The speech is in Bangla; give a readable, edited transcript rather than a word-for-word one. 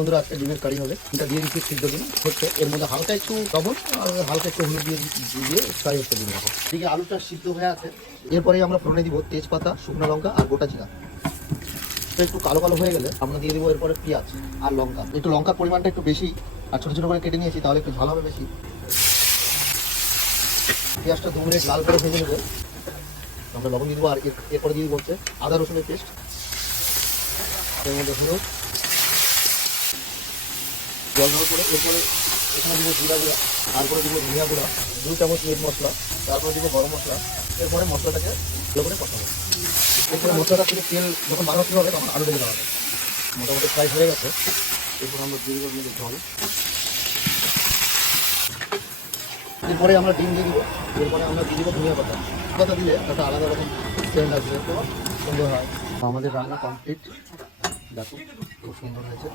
বন্ধুরা আজকে ডিমের কারি হবে। এটা দিয়ে দিচ্ছি সিদ্ধ ডিম হচ্ছে, এর মধ্যে হালকা একটু লবণ আর হালকা একটু হলুদ দিয়ে ফ্রাই হচ্ছে ডিম রাখো। এদিকে আলুটা সিদ্ধ হয়ে আছে। এরপরে আমরা ফোড়নে দিব তেজপাতা, শুকনো লঙ্কা আর গোটা জিরা। একটু কালো কালো হয়ে গেলে আমরা দিয়ে দিব এরপরে পেঁয়াজ আর লঙ্কা। একটু লঙ্কার পরিমাণটা একটু বেশি আর ছোটো ছোটো করে কেটে নিয়েছি, তাহলে একটু ঝাল হবে বেশি। পেঁয়াজটা 2 মিনিট লাল করে ভেজে নেবে। আমরা লবণ দিয়ে দেবো আর এরপরে দিয়ে বলছে আদা রসুনের পেস্ট, এর মধ্যে হলুদ, জল দেওয়ার পরে এরপরে এখানে দিব জিরা গুঁড়া, তারপরে দিব ধনিয়া গুঁড়া, 2 চামচ মিট মশলা, তারপরে দিব গরম মশলা। এরপরে মশলাটাকে ভালো করে কষাবো। এরপরে মশলাটা থেকে তেল যখন বার হতে হবে তখন আলু ঢেলে দেওয়া হবে। মোটামুটি ফ্রাই হয়ে গেছে। এরপর আমরা দিয়ে দেবো মধ্যে জল। এরপরে আমরা ডিম দিয়ে দেবো। এরপরে আমরা দিয়ে দেবো ধনিয়া পাতা। পাতা দিলে একটা আলাদা রকম সেন্ট আসবে, সুন্দর হয়। আমাদের রান্না কমপ্লিট, দেখো খুব সুন্দর হয়েছে।